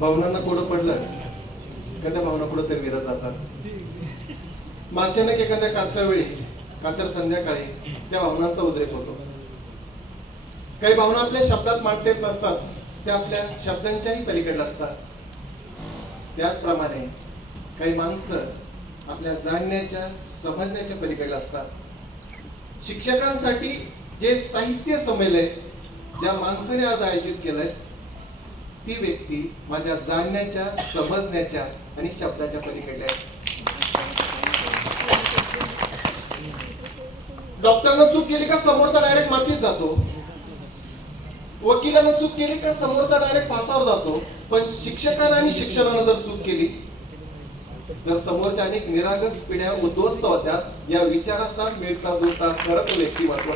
भावनांना कोडं पडलं का त्या भावना कुठं तरी विरत जातात? मग अचानक एखाद्या कातर वेळी कातर संध्याकाळी त्या भावनांचा उद्रेक होतो. काही भावना आपल्या शब्दात मांडता येत नसतात त्या आपल्या शब्दांच्याही पलीकडे असतात. त्याचप्रमाणे काही माणसं आपल्या जाणण्याच्या समजण्याच्या पलीकडे असतात. शिक्षकांसाठी जे साहित्य संमेलन ज्या माणसाने आज आयोजित केलंय ती व्यक्ती माझ्या जाणण्याच्या समजण्याच्या आणि शब्दाच्या पलीकडल्या डॉक्टरनं चूक केली का समोरचा डायरेक्ट मातीत जातो. वकिलानं चूक केली का समोरचा डायरेक्ट फासावर जातो. पण शिक्षकानं आणि शिक्षणानं जर चूक केली तर समोरच्या अनेक निरागस पिढ्या उद्ध्वस्त होत्या या विचाराचा मिळता जुळता सरळ व्यक्तिमत्व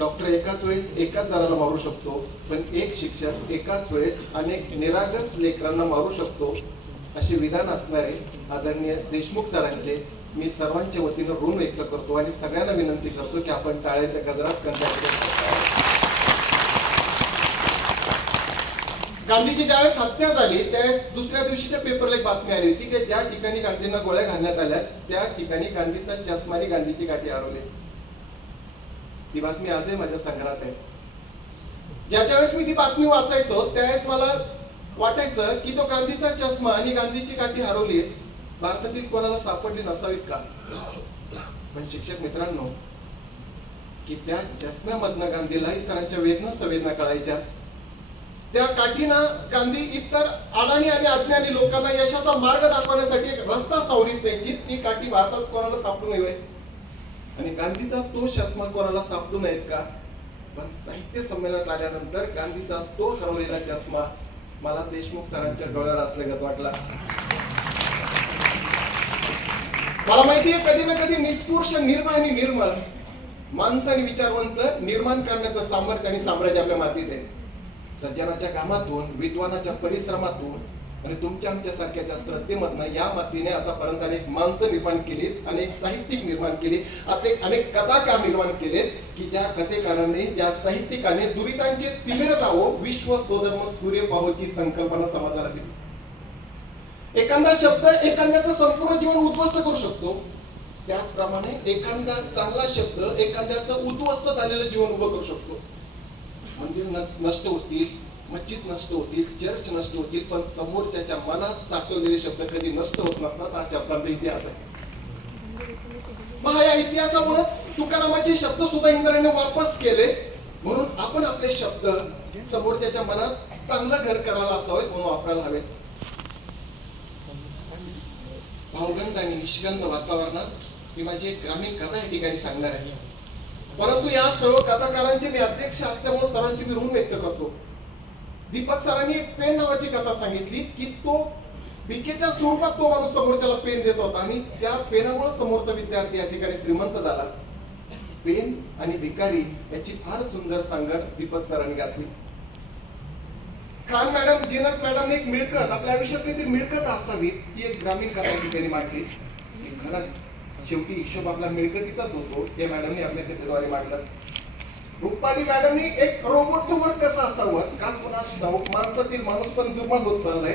डॉक्टर एकाच वेळेस एकाच जणाला मारू शकतो पण एक शिक्षक एकाच वेळेस अनेक निरागस लेकरांना मारू शकतो असे विधान असणारे आदरणीय देशमुख सरांचे मी सर्वांच्या वतीनं ऋण व्यक्त करतो आणि सगळ्यांना विनंती करतो की आपण टाळ्याच्या गजरात गांधीची ज्यावेळेस हत्या झाली त्यावेळेस दुसऱ्या दिवशीच्या पेपरला एक बातमी आली होती की ज्या ठिकाणी गांधींना गोळ्या घालण्यात आल्या त्या ठिकाणी गांधीचा चष्मा आणि गांधीची गाठी हरवली. ती बातमी आजही माझ्या संग्रहात आहे. ज्या ज्यावेळेस मी ती बातमी वाचायचो त्यावेळेस मला वाटायचं की तो गांधीचा चष्मा आणि गांधीची काठी हरवली भारतातील कोणाला सापडली नसावीत का? पण शिक्षक मित्रांनो की त्या चष्म्यामधनं गांधीला इतरांच्या वेदना संवेदना कळायच्या. त्या काठीनं गांधी इतर अडाणी आणि अज्ञानी लोकांना यशाचा मार्ग दाखवण्यासाठी एक रस्ता सावरीत न्यायची ती काठी भारतात कोणाला सापडू नये? आणि गांधीचा तो चष्मा कोणाला सापडू नयेत का? पण साहित्य संमेलनात आल्यानंतर गांधीचा तो हरवलेला चष्मा मला देशमुख सरांच्या डोळ्यावर असल्यागत वाटला. मला माहितीये कधी ना कधी निस्पुरुष निर्मळ आणि निर्मळ माणसाने विचारवंत निर्माण करण्याचं सामर्थ्य आणि साम्राज्य आपल्या मातीत आहे. सज्जनाच्या कामातून विद्वानाच्या परिश्रमातून आणि तुमच्या आमच्यासारख्याच्या श्रद्धेमधनं या मातीने आतापर्यंत अनेक माणसं निर्माण केलीत अनेक साहित्यिक निर्माण केली अनेक अनेक कथाकार निर्माण केलेत की ज्या कथेकारांनी ज्या साहित्यिकाने दुरितांचे तिमिर लावो विश्व स्वधर्म सूर्य पाहोची संकल्पना समाजाला दिली. एखादा शब्द एखाद्याचं संपूर्ण जीवन उद्ध्वस्त करू शकतो. त्याचप्रमाणे एखादा चांगला शब्द एखाद्याचं उद्ध्वस्त झालेलं जीवन उभं करू शकतो. मंदिर न- नष्ट होतील मस्जिद नष्ट होतील चर्च नष्ट होतील पण समोरच्याच्या मनात साठवलेले शब्द कधी नष्ट होत नसतात हा शब्दांचा इतिहास आहे. मग या इतिहासामुळे तुकारामाचे शब्द सुद्धा इंद्राने वापस केले. म्हणून आपण आपले शब्द समोरच्या मनात चांगलं घर करायला असावेत म्हणून वापरायला हवेत. भावगंध आणि निष्गंध वातावरणात मी माझी एक ग्रामीण कथा या ठिकाणी सांगणार आहे. परंतु या सर्व कथाकारांचे मी अध्यक्ष असल्यामुळे सर्वांची मी ऋण व्यक्त करतो. दीपक सरांनी एक पेन नावाची कथा सांगितली की तो भिकेच्या स्वरूपात तो माणूस समोरच्याला पेन देत होता आणि त्या पेनामुळे समोरचा विद्यार्थी या ठिकाणी श्रीमंत झाला. पेन आणि भिकारी याची फार सुंदर सांगड दीपक सरांनी घातली. खान मॅडम जिनक मॅडम एक मिळकत आपल्या आयुष्यात ती मिळकत असावी ही एक ग्रामीण कथा ठिकाणी मांडली. खरंच शेवटी हिशोब आपला मिळकतीचाच होतो हे मॅडमने आपल्या कथेद्वारे मांडलं. रुपाली मॅडमनी एक रोबोटचं वर्क कसं असावं? का कुणास ठाऊक माणसातील माणूस पण दुर्मिळ होत चाललाय.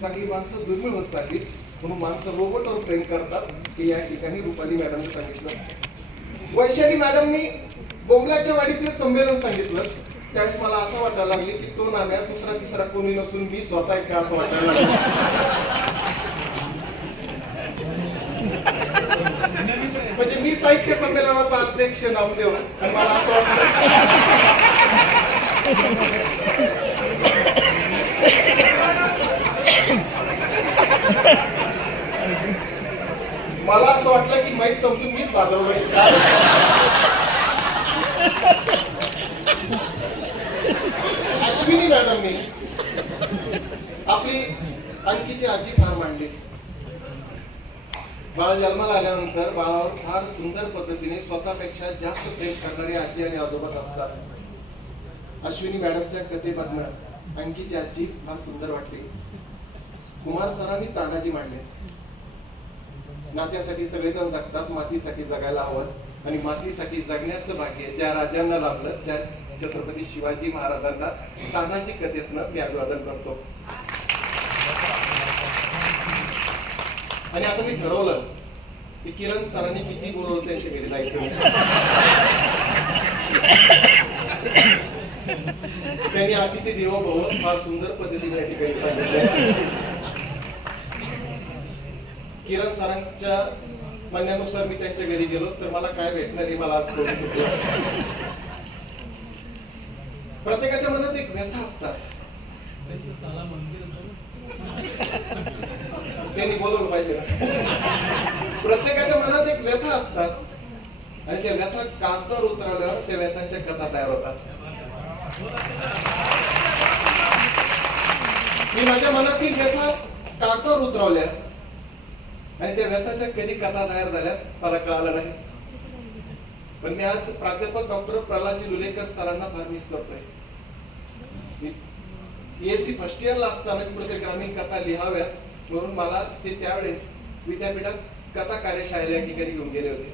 चांगली माणसं दुर्मिळ होत चालली म्हणून माणसं रोबोटवर प्रेम करतात हे या ठिकाणी रुपाली मॅडमने सांगितलं. वैशाली मॅडमनी बोंबल्याच्या वाडीतील संमेलन सांगितलं. त्यावेळेस मला असं वाटायला लागले की तो नाम्या दुसरा तिसरा कोणी नसून मी स्वतः आहे का असं वाटायला लागलं. म्हणजे मी साहित्य संमेलनाचा अध्यक्ष नामदेव आणि मला असं वाटलं मला असं वाटलं की माहीत समजून मीच वाजवलं काय अश्विनी मॅडमनी आपली आणखीची आजी फार मांडली. बाळ जन्माला आल्यानंतर बाळावर फार सुंदर पद्धतीने स्वतःपेक्षा जास्त प्रेम करणारी आजी आणि आजोबाच असतात. अश्विनी मॅडमच्या कथेमधनं अंकीची आजी फार सुंदर वाटली. कुमार सरांनी तानाजी मांडले. नात्यासाठी सगळेजण जगतात मातीसाठी जगायला हवं आणि मातीसाठी जगण्याचं भाग्य ज्या राजांना लाभलं त्या छत्रपती शिवाजी महाराजांना तानाजी कथेतनं मी अभिवादन करतो. आणि आता मी ठरवलं की किरण सरांनी किती बोलवलं त्यांच्या घरी जायचं. त्यांनी अतिथी देवो भवन फार सुंदर पद्धतीने या ठिकाणी सांगितलं किरण सरांच्या म्हणण्यानुसार मी त्यांच्या घरी गेलो तर मला काय भेटणार हे मला आज कळून चुकलं प्रत्येकाच्या मनात एक व्यथा असतात. त्यांनी बोलवलं पाहिजे. प्रत्येकाच्या मनात एक व्यथा असतात. आणि त्या व्यथा कागदावर उतरवल्यावर त्या व्यथांच्या कथा तयार होतात. मी माझ्या मनातील व्यथा कागदावर उतरवल्या. आणि त्या व्यथाच्या कधी कथा तयार झाल्या मला कळाला नाही. पण मी आज प्राध्यापक डॉक्टर प्रल्हादजी लुलेकर सरांना फार मिस करतोय. एसी फर्स्ट इयरला असताना मी ग्रामीण कथा लिहाव्यात म्हणून मला ते त्यावेळेस विद्यापीठात कथा कार्यशाळेला या ठिकाणी घेऊन गेले होते.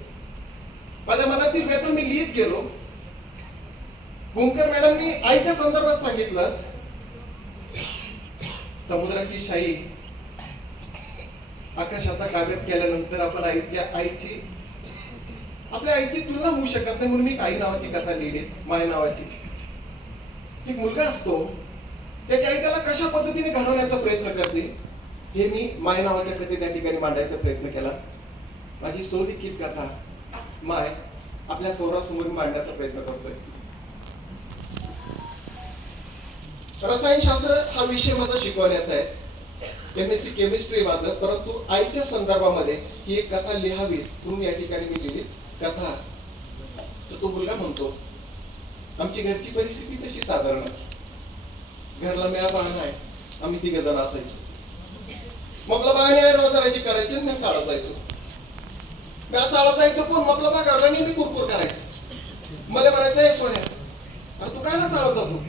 माझ्या मनातील व्यथा मी लिहित गेलो. भूमकर मॅडमनी आईच्या संदर्भात सांगितलं समुद्राची शाई आकाशाचा कागद केल्यानंतर आपण आईतल्या आईची आपल्या आईची तुलना होऊ शकत नाही म्हणून मी आई नावाची कथा लिहिली माय नावाची. एक मुलगा असतो त्याच्या आई कशा पद्धतीने घडवण्याचा प्रयत्न करते? हे मी माय नावाच्या कथे त्या ठिकाणी मांडायचा प्रयत्न केला. माझी सोलिखित कथा माय आपल्या समोरासमोर मांडण्याचा प्रयत्न करतोय. रसायनशास्त्र हा विषय माझा शिकवण्याचा आहे. एम एस सी केमिस्ट्री माझं. परंतु आईच्या संदर्भामध्ये ही एक कथा लिहावी म्हणून या ठिकाणी मी लिहिली. कथा. तर तो मुलगा म्हणतो आमची घरची परिस्थिती तशी साधारणच घरला म्या बाण आहे आम्ही तिघ जण असायचो. मग बाणे रोजाराची करायची मी शाळा जायचो. मी शाळा जायचो पण मतलब घरला नेहमी कुरकुर करायचं. मला म्हणायचं सोन्या अरे तू काय ना शाळा जातो?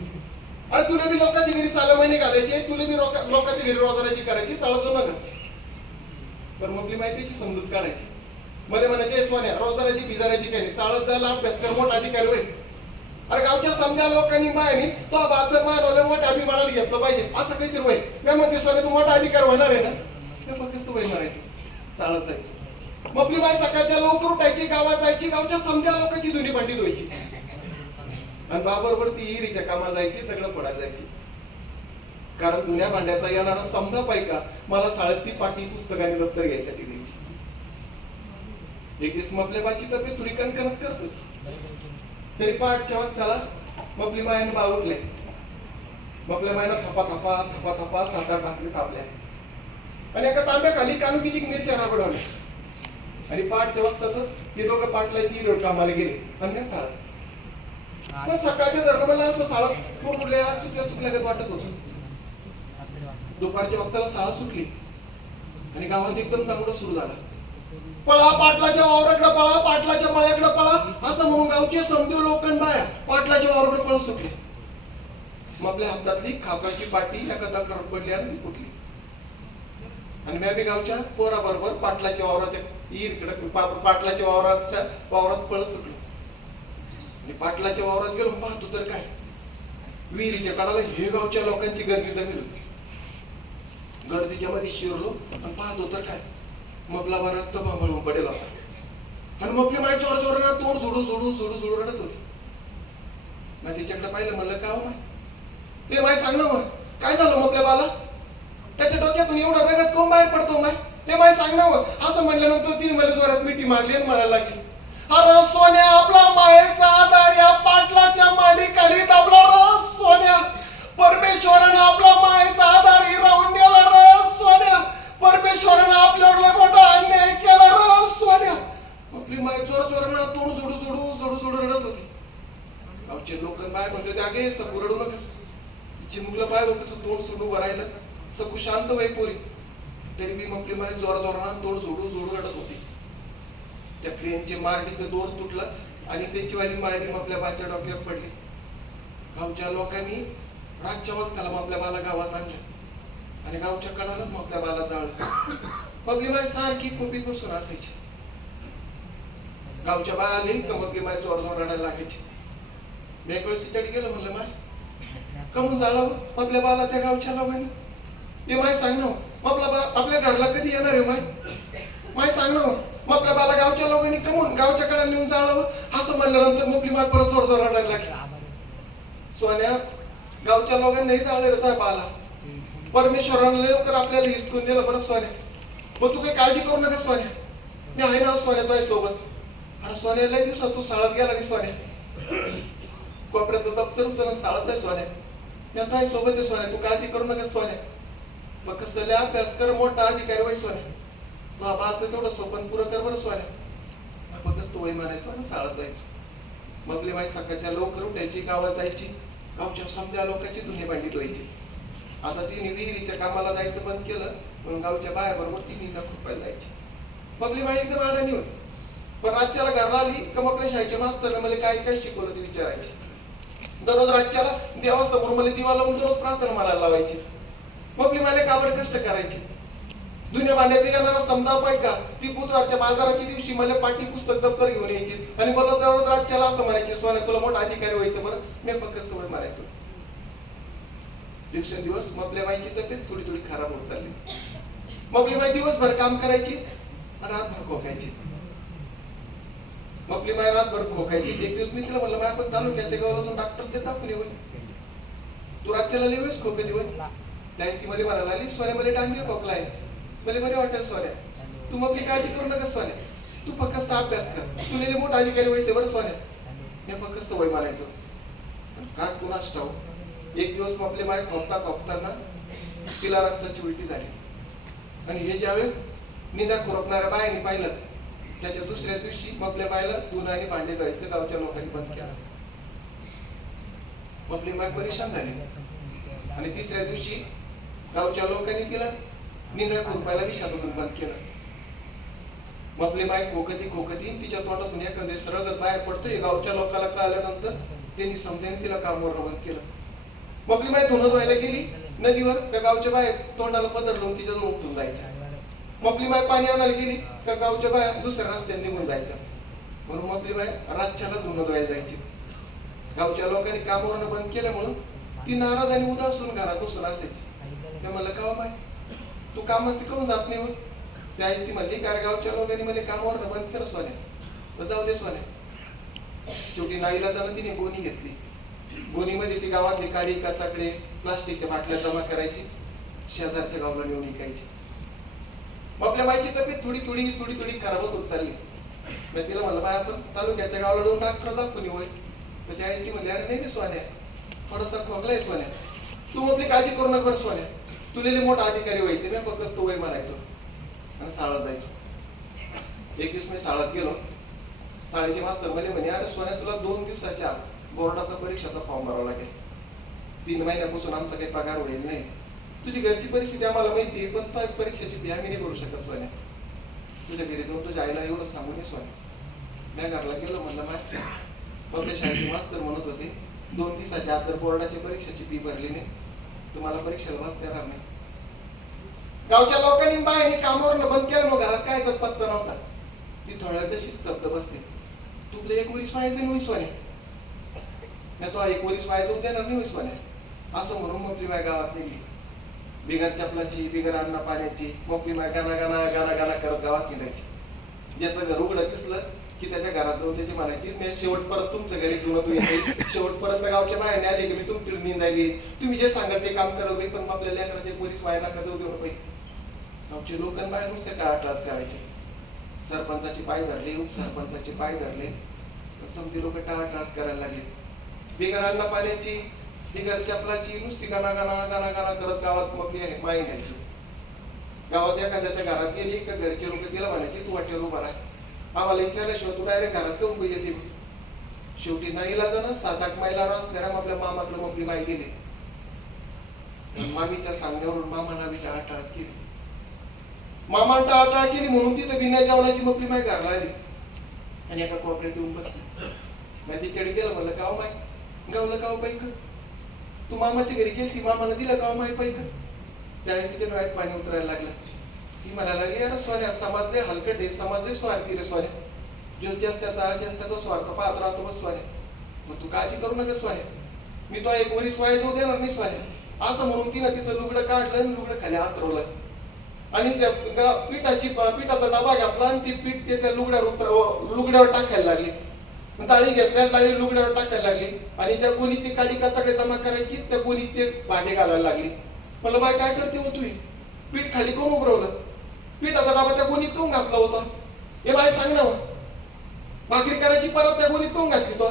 अरे तुला बी लोकांच्या घरी साला महिने घालायचे तुला बी लोकांची लोकांच्या घरी रोजारायची करायची शाळा जाऊ नकस. तर मग माहितीची समजूत काढायची. मला म्हणायचे सोन्या रोजाराची बिजारायची काही नाही. साळत जायला अभ्यास कर मोठा अधिकारी होईल अरे गावच्या समजा लोकांनी मायनी तो बाचर मानवलं मोठ्या अभिमानाला घेतलं पाहिजे. असं काहीतरी होईल. मी म्हणते सोने तू मोठा अधिकार होणार आहे ना? मी फक्त वय मारायचं चालत जायचं. मग आपली बाई सकाळच्या लवकर उठायची गावात जायची गावच्या समजा लोकांची धुनी भांडी धुवायची. आणि बाबरोबर ती इरीच्या कामाला जायची दगड पडायला जायची. कारण जुन्या भांड्याचा येणारा समजा पायका मला शाळेत ती पाठी पुस्तकाने दप्तर घ्यायसाठी द्यायची. एक दिवस मपल्या बाची तब्येत थोडी कणकणच करतो तरी पाठच्या त्याला मपली मायाने बावरले. मपल्या मायानं थपा थपा थपा थपा सात आठ भाकरी थापल्या आणि एका तांब्याखाली कानुकीची मिरच्या राबडवल्या आणि पाठच्या वक्तातच ते दोघं पाटलाची रोड कामाला गेले. आणि त्या साळत पण सकाळच्या दरम्यान मला असं साळत पूर्ण चुकल्या चुकल्यागत वाटत होतं. दुपारच्या वक्ताला शाळा सुटली. आणि गावात एकदम चांगलं सुरू झाला. पळा पाटलाच्या वावराकडे पळा पाटलाच्या मळ्याकडे पळा. असं म्हणून गावचे समजू लोकन बाया पाटलाच्या वावराकडे पळून सुटले. मग आपल्या हातातली खापाची पाटी एका दगडावर पडली आणि ती फुटली. आणि मी आम्ही गावच्या पोराबरोबर पाटलाच्या वावराच्या इकडे पाटलाच्या वावराच्या वावरात पळत सुटलो. आणि पाटलाच्या वावरात गेलो पाहतो तर काय? विहिरीच्या कडाला हे गावच्या लोकांची गर्दी जमेल होती. गर्दीच्या मध्ये शिरलो आणि पाहतो तर काय? मपला बा रक्त भांबळून पडेल आणि मपली माय चोर चोर ना तोंड सोडू सोडू सोडू सोडू रडत होती. मग तिच्याकडे पाहिलं म्हणलं का हो माय? ते माय सांग ना मग काय झालं मपल्या बाला? त्याच्या डोक्यातून एवढा रगत कोण बाहेर पडतो माय? ते माय सांग ना मग असं म्हणल्यानंतर तिने मला जोरात मिठी मारली आणि म्हणायला लागली अरे सोन्या आपला मायेचा आधार या पाटलाच्या माडी खाली दाबला र सोन्या. परमेश्वरानं आपला मायेचा आधार हिरावून गेला परमेश्वरानं आपल्यावर लय मोठा अन्याय केला र सोन्या. आपली माय जोर जोरानं तोंड जोडू जोडू जोडू जोडू रडत होती. गावचे लोक काय म्हणते ते अगे सकू रडू नकस. तिची मुलं बाय कसं तोंड सोडू भरायला सकू शांत वय पोरी. तरी बी आपली माय जोर जोरानं तोंड जोडू जोडू रडत होती. त्या क्रेनचे मारडीचं दोर तुटलं आणि त्याची वाली मारडी मग आपल्या बाच्या डोक्यात पडली. गावच्या लोकांनी रातच्या वक्ताला मग आपल्या बाला गावात आणलं. आणि गावच्या कडाला मग आपल्या बाला जाळलं मगली माय सारखी कोपी बसून असायची. गावच्या बाया आली का मगली माय जोर जोर रडायला लागायची. मी एक वेळेस तिच्याकडे गेलो म्हणलं माय कमून जाळावं आपल्या बाला त्या गावच्या लोकांनी. हे माय सांग ना हो. आपला बा आपल्या घरला कधी येणार आहे माय? माय सांग ना हो. मग आपल्या बाला गावच्या लोकांनी कमून गावच्या कडे नेऊन जाळावं असं म्हणल्यानंतर मग माय परत जोर जोर रडायला लागली. सोन्या गावच्या लोकांनी नाही जाळले रे बाला. परमेश्वरानं लवकर आपल्याला हिसकून दिलं बरं सोन्या. मग तू काही काळजी करू नका सोन्या. मी आहे ना हो सोन्या तुझ्या सोबत अरे सोन्या लय दिवसात तू साळत गेला आणि सोन्या. कोपऱ्यात दप्तर होतं ना साळत आहे सोन्या. मी आता आहे सोबत आहे सोन्या. तू काळजी करू नका सोन्या. मग कसं लय अभ्यास कर मोठा अधिकारी वय सोन्या. बाबाचं तेवढं स्वप्न पुरं कर बरं सोन्या. मग तो तू वय मारायचो आणि साळत जायचो. मग माई सकाळच्या लवकर उठायची गावात जायची. गावच्या समजा लोकांची धुणे भांडी धुवायची. आता तिने विहिरीच्या कामाला जायचं बंद केलं म्हणून गावच्या बायाबरोबर ती निंदा खुपायला जायची. बबली बाई एकदम अडाणी होती. पण राज्याला घरला आली का मग आपल्या शाळेच्या मास्तरने मला काय काय शिकवलं ते विचारायची. दररोज राज्याला देवासमोर मला दिवा लावून दररोज प्रार्थना मला लावायची. बबली मला काबड कष्ट करायची. जुन्या भांड्याचा येणारा समजा पाय का? ती बुधवारच्या बाजाराच्या दिवशी मला पाठी पुस्तक दप्तर घेऊन यायची. आणि मला दररोज राज्याला असं म्हणायचे सोन्या तुला मोठा अधिकारी व्हायचं बरं मी फक्त सवय म्हणायचो दिवसेंदिवस मपल्या बाईची तब्येत थोडी थोडी खराब होत चालली. मपली बाई दिवसभर काम करायची रातभर खोकायची. मपली बाई रातभर खोकायची एक दिवस मी तिला म्हणलं बाय आपण तालुक्याच्या गावाला जाऊन डॉक्टर देतात कुणी येऊ तू रातच्याला लिहिस खोके दिवस त्यावेळेस ती मला म्हणायला आली सोन्या मला डांगे खोकला आहे मला बरे वाटेल सोन्या. तू मपली काळजी करू नका सोन्या. तू फक्त अभ्यास कर. तू लिहिले मोठा अधिकारी व्हायचे बरं सोन्या. मी फक्त वय मारायचो. का कुणाच ठाऊ एक दिवस मग आपले माय खोपता खोपताना तिला रक्ताची उलटी झाली. आणि हे ज्यावेळेस निदा खुरपणाऱ्या बायाने पाहिलं त्याच्या दुसऱ्या दिवशी मग आपल्या बायला धुणं आणि भांडे जायचं गावच्या लोकांनी बंद केला. मग आपली माय परेशान झाली. आणि तिसऱ्या दिवशी गावच्या लोकांनी तिला निंदा खुरपायला विषाणून बंद केलं. मग आपली माय खोकती खोकती तिच्या तोंडातून एखाद्या रगत बाहेर पडतोय गावच्या लोकांना कळल्यानंतर त्यांनी समजेने तिला कामावर बंद केलं. मग आपली माय धुणं धुवायला गेली नदीवर त्या गावच्या बाहेर तोंडाला पदर लावून तिच्याजवळ उठून जायच्या. मग आपली माय पाणी आणायला गेली त्या गावच्या बाया दुसऱ्या रस्त्याने निघून जायच्या. म्हणून मग आपली माय राज्याला धुणं धुवायला जायची. गावच्या लोकांनी कामावरनं बंद केल्यामुळं ती नाराज आणि उदासून घरात बसून असायची. मी म्हणलं का बाय तू कामास करून जात नाही हो त्यावेळेस ती म्हणली कार गावच्या लोकांनी मला कामावरनं बंद केलं सोन्या. मग जाऊ दे सोन्या. शेवटी नाईला जाणं तिने गोणी घेतली. गोणीमध्ये ती गावातली काडी कचाकडे प्लास्टिकच्या बाटल्या जमा करायची शेजारच्या गावाला नेऊन विकायची. मग आपल्या माहिती तब्येत थोडी थोडी थोडी थोडी खराबच होत चालली. मग तिला म्हणलं बाय आपण तालुक्याच्या गावाला डोन डॉक्टर दाखवून होय तर त्यावेळेस ती म्हणली अरे नाही सोन्या. थोडासा खोकलाय सोन्या. तू आपली काळजी करू नका बरं सोन्या. तुलेले मोठा अधिकारी व्हायचे मी फक्त तो वय मारायचो. आणि शाळा जायचो. एक दिवस मी शाळेत गेलो. शाळेचे मास्तर म्हणे म्हणे अरे सोन्या तुला दोन दिवसाच्या आत बोर्डाचा परीक्षाचा फॉर्म भरावा लागेल. तीन महिन्यापासून आमचा काही पगार होईल नाही. तुझी घरची परिस्थिती आम्हाला माहिती आहे पण तो परीक्षेची फी आम्ही नाही करू शकत सोन्या. तुझ्या घरी जाऊन तुझ्या आईला एवढं सांगून ये सोन्या. मी घरला गेलो म्हणलं माहिती पब्लिक शाळेचे मास्तर म्हणत होते दोन दिवसाच्या आत जर बोर्डाची परीक्षेची फी भरली नाही तर मला परीक्षेला बसता येणार नाही. गावच्या लोकांनी बायांनी कामावर बंद केलं मग घरात काय करत पत्ता नव्हता. ती थोड्या तशी स्तब्ध बसते. तुला एक वरीस पाहिजे नाही सोन्या. मी तो एक वरीस व्हायचं देणार नाही सोन्या. असं म्हणून मोपली माय गावात नेली बिगर चपलाची बिगर अन्न पाण्याची मोपली माय गाणा गाणा गाणा गाणा करत गावात गेल्याची ज्याचं घर उघडं दिसलं की त्याच्या घरात जाऊन त्याची म्हणायची मी शेवट परत तुमच्या घरी घेऊन तू येते शेवट परत गावच्या बाहेर आले की मी तुमची निंदायली. तुम्ही जे सांगाल ते काम कराल बाई पण मग आपल्या लेकराचे एक वरीस व्हायला का देऊ नका. बाई गावचे बाहेर नुसते टाळाटाळच करायचे. सरपंचाचे पाय धरले सरपंचाचे पाय धरले. समधी लोक टाळाटाळच करायला लागले. बिगर अन्न पाण्याची बिगर चपलाची नुसती गाणा गाणा गाणा गाणा करत गावात मग माय घ्यायची गावात एखाद्याच्या घरात गेली का घरचे लोक तिला म्हणायची तू वाटेल उभा राह. आम्हाला विचारल्याशिवाय तू डायरेक्ट घरात काऊन येते? शेवटी नाईला जाणं सात आठ मैला असल्याला आपल्या मामातलं मग माई गेली मामीच्या सांगण्यावरून मामाला बी टाळाटाळच केली. मामा टाळाटाळ केली म्हणून तिथं बिना जेवणाची मपली माय घरला आली. आणि एका कोपऱ्यात येऊन बसली. नाही तिकडे गेलं म्हणलं काव माय गावलं काव हो पैक? तू मामाच्या घरी गेली ती मामाला दिलं काव हो माय पैक? त्यावेळेस तिच्या डोळ्यात पाणी उतरायला लागलं. ती म्हणायला लागली अरे सोन्या समाज दे हलकट आहे समाज दे स्वार्थी रे सोन्या. जो जास्त त्याचा जास्त त्याचा स्वार्थ पाहत राहतो बस सोन्या. मग तू काळजी करू नका सोन्या. मी तो एक वरी सोया जाऊ देणार नाही सोन्या. असं म्हणून तिनं तिचं लुगडं काढलं आणि लुगडं खाली आतरवलं. आणि त्या ग- पिठाची पिठाचा डबा घातला आणि ती पीठ ते त्या लुगड्यावर उतर लुगड्यावर टाकायला लागली. ताळी घेतल्या ताळी लुगड्यावर टाकायला लागली. आणि ज्या कोणी ती काडी कचाकडे जमा करायची त्या कोणी ते भांडे घालायला लागली. मला बाय काय करते हो तू? पीठ खाली कोण उभरवलं. पीठाचा डबा त्या कोणीत कोण घातला होता? हे बाय सांग ना मग भाकरी करायची परत त्या कोणीत कोण घातली तो?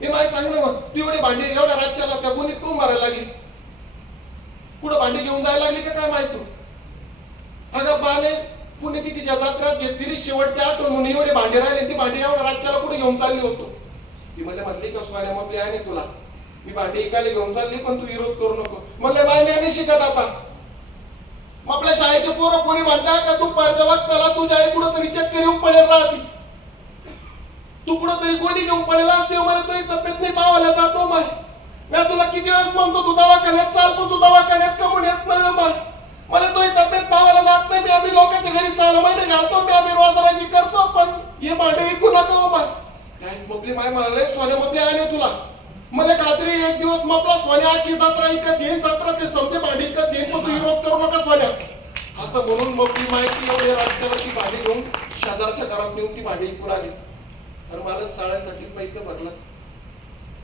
हे माय सांग ना मग तू एवढे भांडे एवढ्या राज्याला त्या कोणीत कोण मारायला लागली? कुठं भांडी घेऊन जायला लागली का काय माहीत तू? अगं बाने पुण्यतिथीच्या जत्रात घेतलेली शेवटच्या आठवण म्हणून एवढे भांडे राहिले ती भांडी एवढ्या राज्याला कुठे घेऊन चालली होतो? ती मला म्हणली का स्वाने म्हटली आहे तुला. मी भांडी एकाला घेऊन चालली पण तू विरोध करू नको. म्हणले बाय मी नाही शिकत आता. मग आपल्या शाळेचे पोरं पोरी म्हणता का तू परच्या वक्ताला तुझ्या आई कुठं तरी चक्कर येऊन पडेल राहते. तू कुठं तरी गोडी घेऊन पडेल असते मला तुझी तब्येत नाही पावायला जातो मग मी तुला किती वेळेस म्हणतो तू दवाखान्यात चाल पण तू दवाखान्यात का येत नाही माय? मला तुझी तब्येत पावायला जात नाही. मी आम्ही लोकांच्या घरी सहा महिने घालतो मी आम्ही रोजराजी करतो पण हे भांडे ऐकू नका हो माय काय मपली माय म्हणाले सोने मपली आहे तुला? मला खात्री एक दिवस मपला सोन्या आखी जत्रा इकत घेईन जत्रा ते समजे भांडी इकत घेईन पण तू विरोध करू नका सोन्या. असं म्हणून मपली माहिती एवढे राज्याला ती भांडी घेऊन शेजारच्या घरात नेऊन ती भांडी इकून आली आणि मला साड्यासाठी पैक भरला.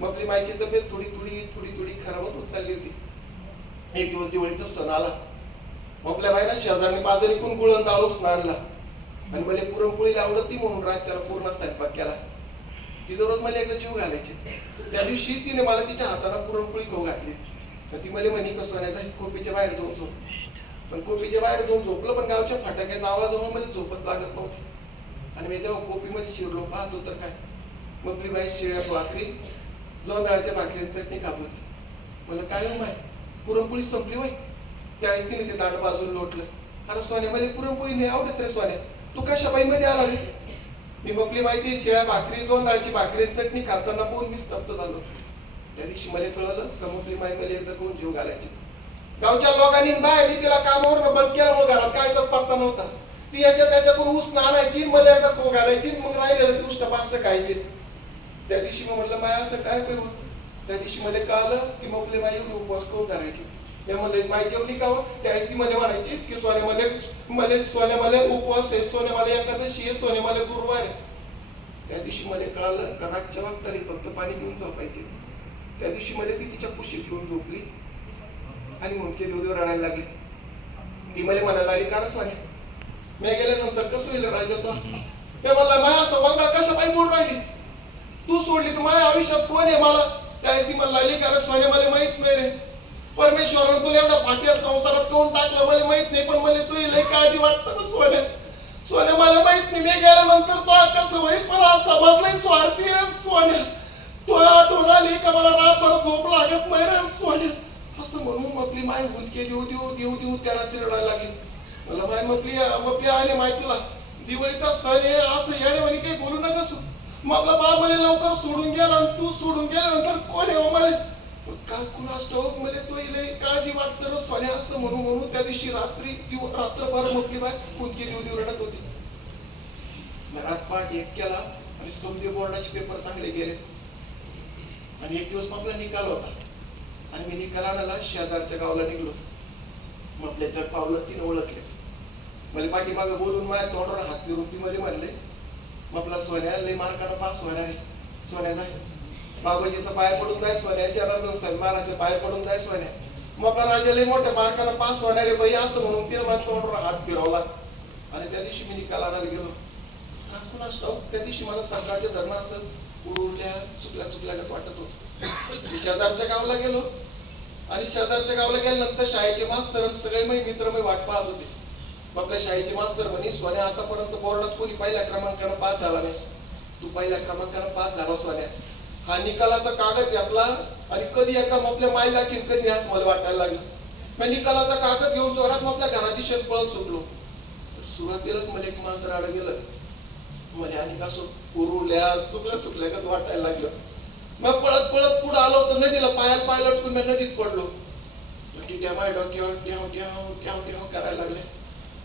मग आपली माईची तब्येत थोडी थोडी थोडी थोडी खराब होत चालली होती. एक दिवस दिवाळीचा सण आला. मग आपल्या बाईला शेजारने बाजारी कोण गुळण दाळूस आणला? आणि मला पुरणपोळीला आवडत ती म्हणून राज्याला पूर्ण स्वयंपाक केला. ती दररोज मला एकदा जीव घालायची. त्या दिवशी तिने मला तिच्या हाताला पुरणपोळी खाऊ घातली. ती मला म्हणी कसं नाही कोपीच्या बाहेर जाऊन झोप. पण कोपीच्या बाहेर जाऊन झोपलं पण गावच्या फटाक्याचा आवाज होऊन मला झोपच लागत नव्हती. आणि मी जेव्हा कोपीमध्ये शिरलो पाहतो तर काय? मग आपली बाई शिळ्या भाकरी जोंधळाच्या भाकरी चटणी खात होती. मला काय माय पुरणपोळी संपली होय? त्यावेळेस तिने ते दाट बाजून लोटलं. अरे सोन्या म्हणजे पुरणपोळी नाही आवडत रे सोन्या. तू कशा बाईमध्ये आला रे? मी बघली माहिती शिळ्या भाकरी दोन दाळची भाकरी चटणी खाताना पाहून मी स्तब्ध झालो. त्या दिवशी मला कळलं का माई मला एकदा कोण जीव घालायची. गावच्या लोकांनी बाहेर तिला कामावर बंद केल्यामुळे घरात कायचा पत्ता नव्हता. ती याच्या त्याच्याकडून ऊस आणायची मला एकदा खो घालायची मग राहिलेलं ती उष्ट पाष्ट त्या दिवशी मग म्हटलं माय असं काय करू त्या दिवशी मला कळलं की मग माई एवढी उपवास करून धरायची मी म्हणलं माई जेवली का हो? त्यावेळेस ती मला म्हणायची की सोने मला सोन्यामध्ये सोने मला उपवास आहे. सोने मला एकादशी आहे. सोने मला गुरुवार आहे. त्या दिवशी मला कळालं का रातच्या वक्ताने फक्त पाणी घेऊन झोपायचे. त्या दिवशी मला ती तिच्या कुशीत घेऊन झोपली. आणि मुंडके देव देव रडायला लागली. ती मला म्हणायला आली का रे मी गेल्यानंतर कसं होईल राजा तो? मी म्हणला माझ्या सवांगा कशा पायी बोल राहिली? तू सोडली तर माझ्या आयुष्यात कोण आहे मला? त्या ती मला लागली का रे मला माहीत नाही रे. परमेश्वरानं तुला एवढा फाटीया संसारात कोण टाकलं मला माहीत नाही पण मला तू लय काळजी वाटतं ना सोन्यात सोन्या मला माहीत नाही मी गेल्यानंतर तो कसं होईल पण हा समज नाही स्वार्थी रे सोन्या तो आठवण आली का मला रातभर झोप लागत नाही रे सोन्या असं म्हणून आपली माय हुंदके देऊ देऊ देऊ देऊ त्या रात्री रडायला लागली. मला माय मपली मपली आले माय तुला. दिवाळीचा सण आहे असं येणे म्हणे काही बोलू नका मग आपला बाप मला लवकर सोडून गेला आणि तू सोडून गेल्यानंतर कोण आहे हो मला काकून का मला तो लय काळजी वाटतं सोन्या असं म्हणून म्हणून त्या दिवशी रात्री दिव रात्रभर मपली बाय कुंकी देऊ देऊ रडत होती. घरात पाठ एक केला आणि समजे बोर्डाचे पेपर चांगले गेले. आणि एक दिवस आपला निकाल होता. आणि मी निकाल आणायला शेजारच्या गावाला निघलो. मग आपल्या जर पावलं तीन ओळखले. मला पाठीमागं बोलून माझ्या तोंडावर हात फिरून ती मध्ये म्हणले मग आपला सोन्या लय मार्कानं पास होणार आहे. सोन्या जाय बाबाजीचा पाय पडून जाय सोन्याच्या चरणार्दन सन्मानाचे पाय पडून जाय सोन्या. मग राजाला राजा मोठ्या मार्कानं पास होणार बाई असं म्हणून तिनं माझ्या तोंडावर हात फिरवला. आणि त्या दिवशी मी निकाल आणायला गेलो. का असतो त्या दिवशी मला सकाळचे धरणं असं उरल्या चुकल्या चुकल्या वाटत होतं. मी शेजारच्या गावाला गेलो. आणि शेजारच्या गावाला गेल्यानंतर शाळेचे मास्तर आणि सगळे मी मित्र मी वाट पाहत होते. आपल्या शाळेचे मास्तर म्हणे सोन्या आतापर्यंत बोर्डात कोणी पहिल्या क्रमांकानं पास झाला नाही. तू पहिल्या क्रमांकानं पास झाला सोन्या. हा निकालाचा कागद घेतला आणि कधी एकदा आपल्या माय दाखीन कधी आज मला वाटायला लागलं. मी निकालाचा कागद घेऊन चोरात मग आपल्या घराची शेत पळत सुटलो. तर सुरुवातीलाच मला एक माणसं राड गेलं. म्हणजे आणि कसं उरुल्या चुकल्या चुकल्या का वाटायला लागलं? मग पळत पळत पुढे आलो तर नदीला पायात पाय लटकून मी नदीत पडलो. टिट्या माय डोक्यावर ट्याव ट्याव ट्याव ट्याव करायला लागले.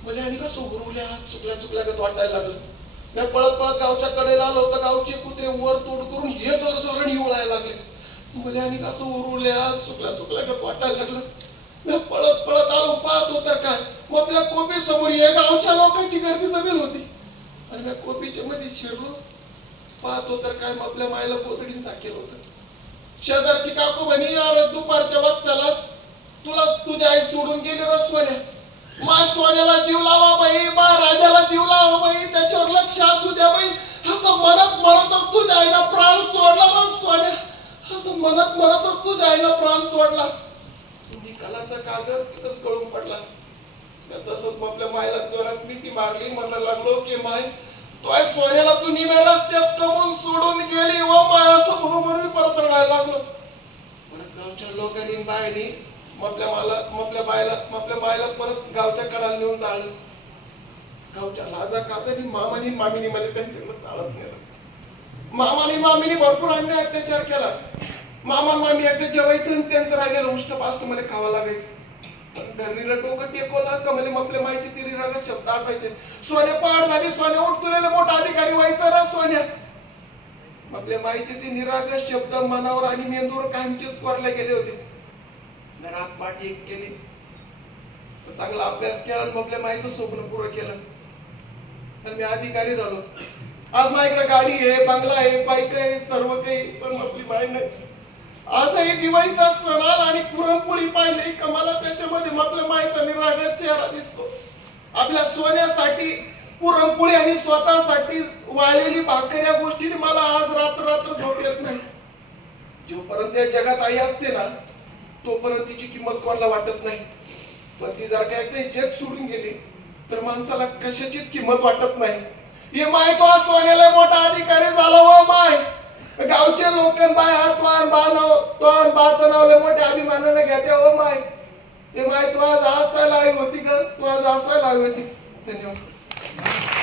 म्हणजे आणि कसं उरुल्या चुकल्या चुकल्या का वाटायला लागलं? मी पळत पळत गावच्या कडेला आलो तर गावचे कुत्रे वर तोड करून हे जोर जोरण हिवळायला लागले. मुले आणि कसं उरुल्या चुकल्या चुकल्या का वाटायला लागलं. मी पळत पळत आलो पाहतो तर काय. मग आपल्या कोपी समोर या गावच्या लोकांची गर्दी जमेल होती. आणि मी कोपीच्या मध्ये शिरलो पाहतो तर काय. मग आपल्या मायला कोतडीन साकेल होतं. शेजारची काकू म्हणे अरे दुपारच्या वक्तालाच तुला तुझी आई सोडून गेली र मा सोन्याला जीव लावा बाई मा राजाला जीव लावा बाई त्याच्यावर लक्ष असू द्या बाई. असं म्हणत म्हणतच तुझ्या आईला प्राण सोडला ना सोन्या. असं म्हणत म्हणतच तुझ्या आईला प्राण सोडला. निकालाचा कागद तिथंच गळून पडला. मी तसंच मग आपल्या मायला जोरात मिठी मारली म्हणायला लागलो की माय तो आहे सोन्याला तू निम्या रस्त्यात कमून सोडून गेली व माय असं म्हणून म्हणून मी परत रडायला लागलो. परत गावच्या लोकांनी मायनी आपल्या मला आपल्या बायला आपल्या बायला परत गावच्या कडाला नेऊन जाळलं. गावच्या लाजा काजानी मामानी मामिनी मध्ये त्यांच्याकडे चाळत नेलं. मामानी मामीनी भरपूर अन्याय अत्याचार केला. मामा मामी एकदा जेवायचं आणि त्यांचं राहिलेलं उष्ण पाष्टमध्ये खावं लागायचं. धरणीला डोकं टेकवलं का म्हणजे आपल्या माहिती तिरी रंग शब्द आठवायचे. सोन्या पहाड झाली सोन्या उठतुरेला मोठा अधिकारी व्हायचा रा सोन्या. आपल्या माईचे ते निरागस शब्द मनावर आणि मेंदूवर कायमचेच कोरले गेले होते. घरात पाठी एक केली. चांगला अभ्यास केला आणि मग आपल्या माईचं स्वप्न पूर्ण केलं. आणि मी अधिकारी झालो. आज माझ्याकडे गाडी आहे बंगला आहे बाईक आहे सर्व काही पण आपली बाई नाही. आजही दिवाळीचा सण आला आणि पुरणपोळी पाहिली का मला त्याच्यामध्ये मग आपल्या माईचा निरागत चेहरा दिसतो. आपल्या सोन्यासाठी पुरणपोळी आणि स्वतःसाठी वाळलेली भाकर या गोष्टीने मला आज रात्र रात्र झोप येत नाही. जोपर्यंत या जगात आई असते ना तोपर्यंत तिची किंमत कोणाला वाटत नाही. पण ती जर का एकदा जग सोडून गेली तर माणसाला कशाचीच किंमत वाटत नाही. हे माय तो आज सोन्याला मोठा अधिकारी झाला व माय. गावचे लोक बाय हात वाहन बा तो आणि बाचं नाव लय मोठ्या अभिमानाने घेते हो माय. ते माय तू आज असायला हवी होती ग तू आज असायला हवी होती. धन्यवाद.